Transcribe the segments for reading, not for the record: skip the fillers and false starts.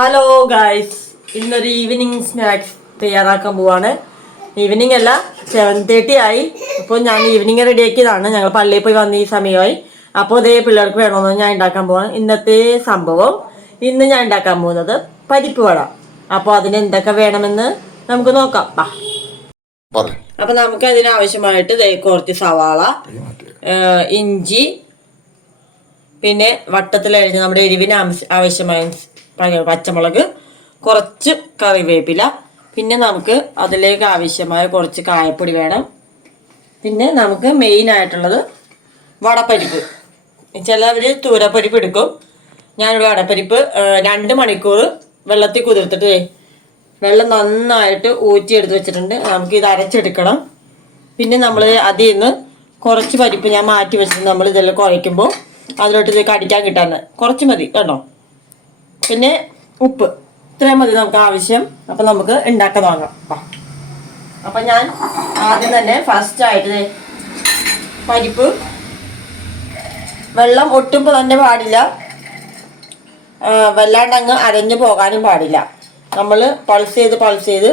Hello guys, ഇന്നൊരു evening snacks തയ്യാറാക്കാൻ പോവാണ്. ഈവനിങ് അല്ല, 7:30 ആയി. അപ്പോൾ ഞാൻ ഈവനിങ് റെഡിയാക്കിയതാണ്. ഞങ്ങൾ പള്ളിയിൽ പോയി വന്ന ഈ സമയമായി. അപ്പോൾ അതേ പിള്ളേർക്ക് വേണമെന്ന് ഞാൻ ഉണ്ടാക്കാൻ പോവാണ്. ഇന്നത്തെ സംഭവം, ഇന്ന് ഞാൻ ഉണ്ടാക്കാൻ പോകുന്നത് പരിപ്പ് വട. അപ്പോൾ അതിന് എന്തൊക്കെ വേണമെന്ന് നമുക്ക് നോക്കാം. അപ്പൊ നമുക്ക് അതിനാവശ്യമായിട്ട് കുറച്ച് സവാള, ഇഞ്ചി, പിന്നെ വട്ടത്തിലരിഞ്ഞ് നമ്മുടെ എരിവിന് ആവശ്യമായ പച്ചമുളക്, കുറച്ച് കറിവേപ്പില, പിന്നെ നമുക്ക് അതിലേക്ക് ആവശ്യമായ കുറച്ച് കായപ്പൊടി വേണം. പിന്നെ നമുക്ക് മെയിൻ ആയിട്ടുള്ളത് വടപ്പരിപ്പ്. ചിലവർ തൂരപ്പരിപ്പ് എടുക്കും. ഞാനിവിടെ വടപ്പരിപ്പ് 2 മണിക്കൂർ വെള്ളത്തിൽ കുതിർത്തിട്ട് വെള്ളം നന്നായിട്ട് ഊറ്റിയെടുത്ത് വെച്ചിട്ടുണ്ട്. നമുക്ക് ഇത് അരച്ചെടുക്കണം. പിന്നെ നമ്മൾ അതിൽ നിന്ന് കുറച്ച് പരിപ്പ് ഞാൻ മാറ്റി വെച്ചിട്ട് നമ്മൾ ഇതെല്ലാം കുഴയ്ക്കുമ്പോൾ അതിലോട്ട് ഇത് കടിക്കാൻ കിട്ടാൻ കുറച്ച് മതി കേട്ടോ. പിന്നെ ഉപ്പ്, ഇത്രയും മതി നമുക്ക് ആവശ്യം. അപ്പം നമുക്ക് ഉണ്ടാക്കാൻ തുടങ്ങാം. അപ്പം ഞാൻ ആദ്യം തന്നെ ഫസ്റ്റ് ആയിട്ട് പരിപ്പ് വെള്ളം ഒട്ടുമ്പോൾ തന്നെ പാടില്ല, വല്ലാണ്ട് അങ്ങ് അരഞ്ഞു പോകാനും പാടില്ല. നമ്മൾ പൾസ് ചെയ്ത്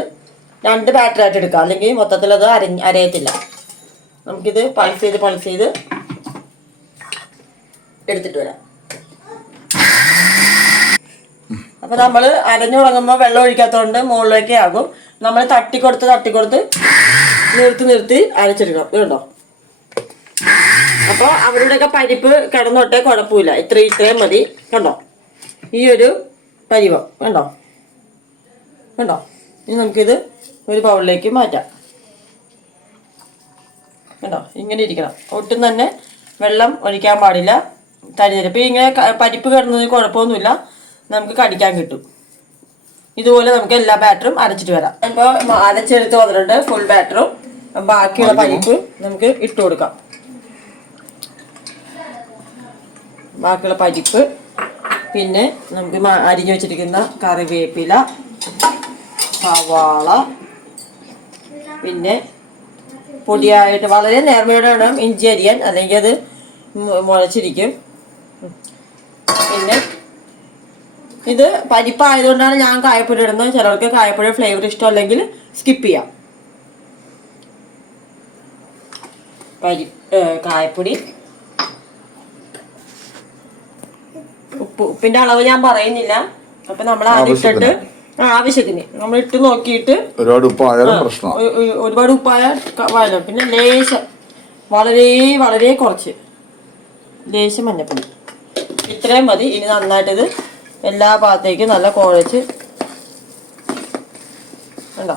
2 ബാറ്ററായിട്ട് എടുക്കാം, അല്ലെങ്കിൽ മൊത്തത്തിൽ അത് അരയത്തില്ല. നമുക്കിത് പൾസ് ചെയ്ത് എടുത്തിട്ട് വരാം. അപ്പൊ നമ്മൾ അരഞ്ഞു തുടങ്ങുമ്പോൾ വെള്ളം ഒഴിക്കാത്തതുകൊണ്ട് മുകളിലേക്ക് ആകും. നമ്മൾ തട്ടിക്കൊടുത്ത് നിർത്തി അരച്ചെടുക്കണം കേട്ടോ. അപ്പോൾ അവരുടെയൊക്കെ പരിപ്പ് കിടന്നോട്ടെ, കുഴപ്പമില്ല. ഇത്രയും മതി കണ്ടോ, ഈ ഒരു പരിവം കണ്ടോ. ഇനി നമുക്കിത് ഒരു ബൗളിലേക്ക് മാറ്റാം. കണ്ടോ, ഇങ്ങനെ ഇരിക്കണം. ഒട്ടും തന്നെ വെള്ളം ഒഴിക്കാൻ പാടില്ല. തരിതരിപ്പ്. ഇപ്പം ഇങ്ങനെ പരിപ്പ് കിടന്നതിന് കുഴപ്പമൊന്നുമില്ല, നമുക്ക് കടിക്കാൻ കിട്ടും. ഇതുപോലെ നമുക്ക് എല്ലാ ബാറ്ററും അരച്ചിട്ട് വരാം. ഇപ്പോൾ അരച്ചെടുത്ത് വന്നിട്ടുണ്ട് ഫുൾ ബാറ്ററും. ബാക്കിയുള്ള പരിപ്പ് നമുക്ക് ഇട്ട് കൊടുക്കാം. ബാക്കിയുള്ള പരിപ്പ്, പിന്നെ നമുക്ക് അരിഞ്ഞു വെച്ചിരിക്കുന്ന കറിവേപ്പില, സവാള, പിന്നെ പൊടിയായിട്ട് വളരെ നേർമയോടെ വേണം ഇഞ്ചി അരിയാൻ, അല്ലെങ്കിൽ അത് മുളച്ചിരിക്കും. പിന്നെ ഇത് പരിപ്പായതുകൊണ്ടാണ് ഞാൻ കായപ്പൊടി ഇടുന്നത്. ചിലർക്ക് കായപ്പൊടി ഫ്ലേവർ ഇഷ്ടമല്ലെങ്കിൽ സ്കിപ്പ് ചെയ്യാം. കായപ്പൊടി, ഉപ്പിന്റെ അളവ് ഞാൻ പറയുന്നില്ല. അപ്പൊ നമ്മൾ ആദ്യം ഇട്ടിട്ട് ആവശ്യത്തിന് നമ്മൾ ഇട്ട് നോക്കിയിട്ട് ഒരുപാട് ഉപ്പായ പിന്നെ ലേശം വളരെ കുറച്ച് ലേശം മഞ്ഞപ്പൊടി, ഇത്രയും മതി. ഇനി നന്നായിട്ടിത് എല്ലാ ഭാഗത്തേക്കും നല്ല കുഴച്ച് കണ്ടോ.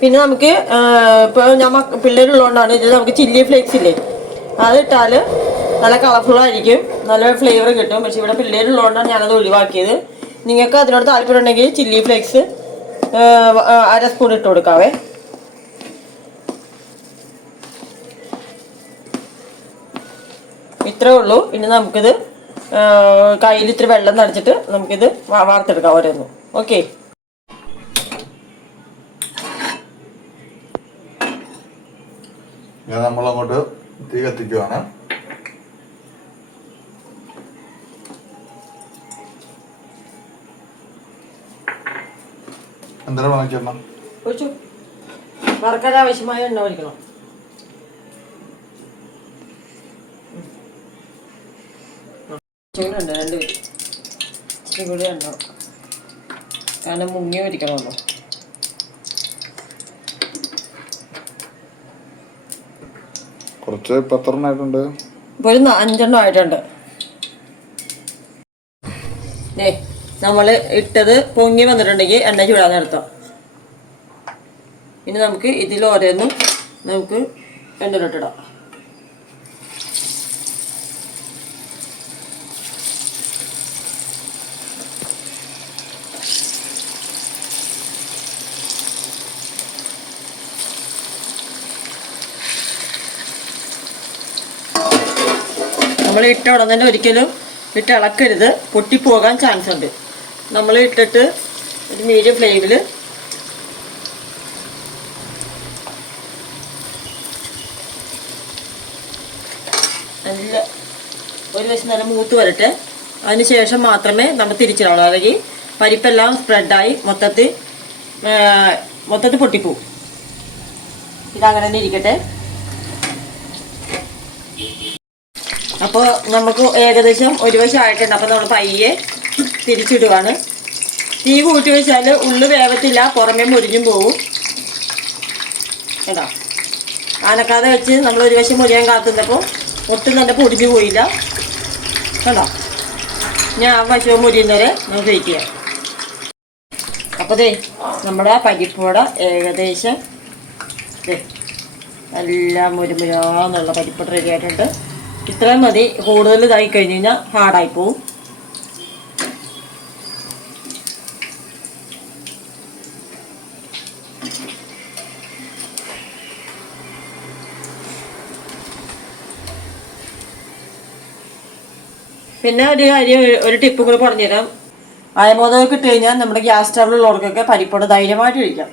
പിന്നെ നമുക്ക് ഇപ്പോൾ പിള്ളേരുള്ളതുകൊണ്ടാണ് ഇതിൽ നമുക്ക് ചില്ലി ഫ്ലേക്സ് ഇല്ലേ, അതിട്ടാൽ നല്ല കളർഫുള്ളായിരിക്കും, നല്ല ഫ്ലേവർ കിട്ടും. പക്ഷെ ഇവിടെ പിള്ളേരുള്ളതുകൊണ്ടാണ് ഞാനത് ഒഴിവാക്കിയത്. നിങ്ങൾക്ക് അതിനോട് താല്പര്യം ഉണ്ടെങ്കിൽ ചില്ലി ഫ്ലേക്സ് 1/2 സ്പൂൺ ഇട്ട് കൊടുക്കാവേ. ഇത്രേ ഉള്ളൂ. ഇനി നമുക്കിത് കയ്യിൽ ഇത്തിരി വെള്ളം നടിച്ചിട്ട് നമുക്കിത് വാർത്തെടുക്കാം ഓരോന്നും. ഓക്കെ, നമ്മളങ്ങോട്ട് തീ കത്തിക്കുവാണ്. എന്താ വാങ്ങിച്ചെണ്ണം ഒഴിച്ചു വറക്കാൻ ആവശ്യമായ എണ്ണ ഒഴിക്കണം. ചൂടുണ്ട് 2 ഇച്ചിരി കൂടി എണ്ണ, കാരണം മുങ്ങി ഒരിക്കണമല്ലോ. കുറച്ച് 10 ആയിട്ടുണ്ട്, ഇപ്പോൾ ഒരു 5 ആയിട്ടുണ്ട്. നമ്മൾ ഇട്ടത് പൊങ്ങി വന്നിട്ടുണ്ടെങ്കിൽ എണ്ണ ചൂടാൻ നിർത്താം. ഇനി നമുക്ക് ഇതിൽ ഓരോന്നും നമുക്ക് എണ്ണയിലോട്ടിടാം. നമ്മൾ ഇട്ട ഉടൻ തന്നെ ഒരിക്കലും ഇട്ട് ഇളക്കരുത്, പൊട്ടിപ്പോകാൻ ചാൻസ് ഉണ്ട്. നമ്മൾ ഇട്ടിട്ട് ഒരു മീഡിയം ഫ്ലെയിമിൽ നല്ല ഒരു വശം നല്ല മൂത്ത് വരട്ടെ. അതിന് ശേഷം മാത്രമേ നമ്മൾ തിരിച്ചിടുള്ളൂ, അല്ലെങ്കിൽ പരിപ്പെല്ലാം സ്പ്രെഡായി മൊത്തത്തിൽ പൊട്ടിപ്പോവും. ഇതങ്ങനെ തന്നെ ഇരിക്കട്ടെ. അപ്പോൾ നമുക്ക് ഏകദേശം ഒരു വശം ആയിട്ടുണ്ട്. അപ്പോൾ നമ്മൾ പയ്യെ തിരിച്ചിടുവാണ്. തീ കൂട്ടി വെച്ചാൽ ഉള്ളു വേവത്തില്ല, പുറമേ മുരിഞ്ഞും പോവും കേട്ടോ. ആനക്കാതെ വെച്ച് നമ്മൾ ഒരു വശം മുരിയാൻ കാത്തുന്നപ്പോൾ ഒട്ടും തന്നെ പൊടിഞ്ഞു പോയില്ല കേട്ടോ. ഞാൻ ആ വശവും മുരിയുന്നവരെ നമുക്ക് വെയിറ്റ് ചെയ്യാം. അപ്പോൾ ദേ നമ്മുടെ പരിപ്പുവട ഏകദേശം നല്ല മുരുമുരാന്നുള്ള പരിപ്പുവട റെഡി ആയിട്ടുണ്ട്. ഇത്രയും മതി. കൂടുതൽ ഇതായി കഴിഞ്ഞ് കഴിഞ്ഞാൽ ഹാർഡായി പോവും. പിന്നെ ഒരു കാര്യം, ഒരു ടിപ്പും കൂടെ പറഞ്ഞുതരാം. അയമോദകം ഇട്ട് കഴിഞ്ഞാൽ നമ്മുടെ ഗ്യാസ് സ്റ്റൗവിലുള്ളവർക്കൊക്കെ പരിപ്പുവട ധൈര്യമായിട്ട് കഴിക്കാം.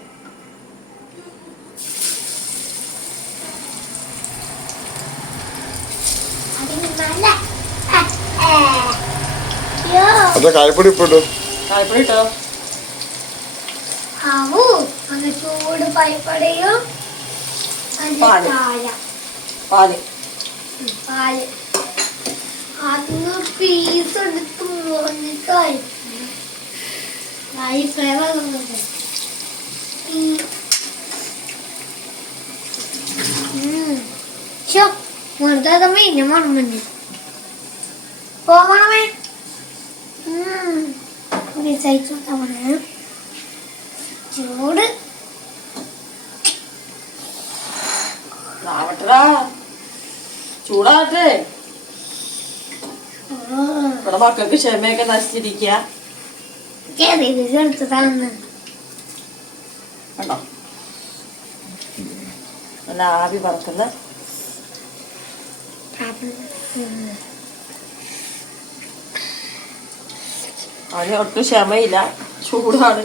കായപ്പൊടി ഇട്ടോ, കായപ്പൊടി ഇട്ടോ. പാല് പീസ് എടുത്ത് മീനെ മണമന്നെ പോകണമേ. ചൂട് ചൂടാകട്ടെ. ഇവിടെ മക്കൾക്ക് ക്ഷമയൊക്കെ നശിച്ചിരിക്കുക കണ്ടോ. നല്ല ആവി പറക്കുന്ന അതിന് ഒട്ടും ക്ഷമയില്ല, ചൂടാണ്.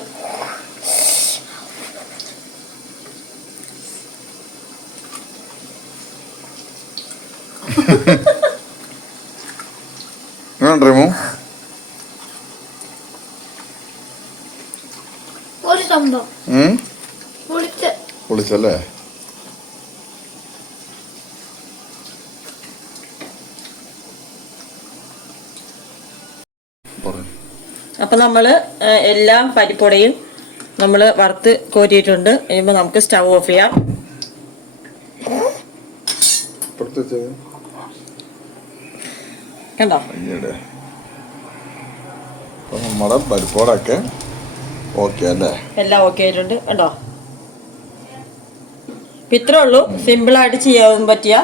ഒരു സംഭവം പൊളിച്ചല്ലേ. അപ്പം നമ്മൾ എല്ലാ പരിപ്പുടയും നമ്മൾ വറുത്ത് കോരിയിട്ടുണ്ട്. കഴിയുമ്പോൾ നമുക്ക് സ്റ്റവ് ഓഫ് ചെയ്യാം. കണ്ടോ നമ്മുടെ പരിപ്പോടൊക്കെ ഓക്കെ അല്ലേ, എല്ലാം ഓക്കെ ആയിട്ടുണ്ട് കണ്ടോ. ഇത്രേ ഉള്ളൂ, സിമ്പിളായിട്ട് ചെയ്യാൻ പറ്റിയ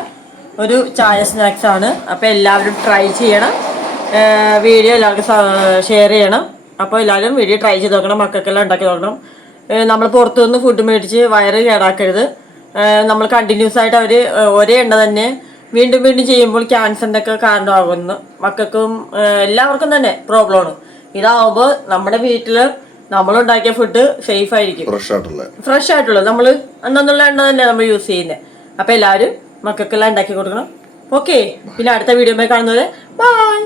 ഒരു ചായ സ്നാക്സ് ആണ്. അപ്പോൾ എല്ലാവരും ട്രൈ ചെയ്യണം. വീഡിയോ എല്ലാവർക്കും ഷെയർ ചെയ്യണം. അപ്പോൾ എല്ലാവരും വീഡിയോ ട്രൈ ചെയ്ത് നോക്കണം, മക്കൾക്കെല്ലാം ഉണ്ടാക്കി നോക്കണം. നമ്മൾ പുറത്തുനിന്ന് ഫുഡ് മേടിച്ച് വയറ് കേടാക്കരുത്. നമ്മൾ കണ്ടിന്യൂസ് ആയിട്ട് അവർ ഒരേ എണ്ണ തന്നെ വീണ്ടും വീണ്ടും ചെയ്യുമ്പോൾ ക്യാൻസറിൻ്റെ ഒക്കെ കാരണമാകുന്നു. മക്കൾക്കും എല്ലാവർക്കും തന്നെ പ്രോബ്ലമാണ്. ഇതാവുമ്പോൾ നമ്മുടെ വീട്ടിൽ നമ്മളുണ്ടാക്കിയ ഫുഡ് സേഫ് ആയിരിക്കും, ഫ്രഷ് ആയിട്ടുള്ളത്. നമ്മൾ അന്നുള്ള എണ്ണ തന്നെ നമ്മൾ യൂസ് ചെയ്യുന്നത്. അപ്പോൾ എല്ലാവരും മക്കൾക്കെല്ലാം ഉണ്ടാക്കി കൊടുക്കണം. ഓക്കെ, പിന്നെ അടുത്ത വീഡിയോ കാണുന്നത് ബൈ.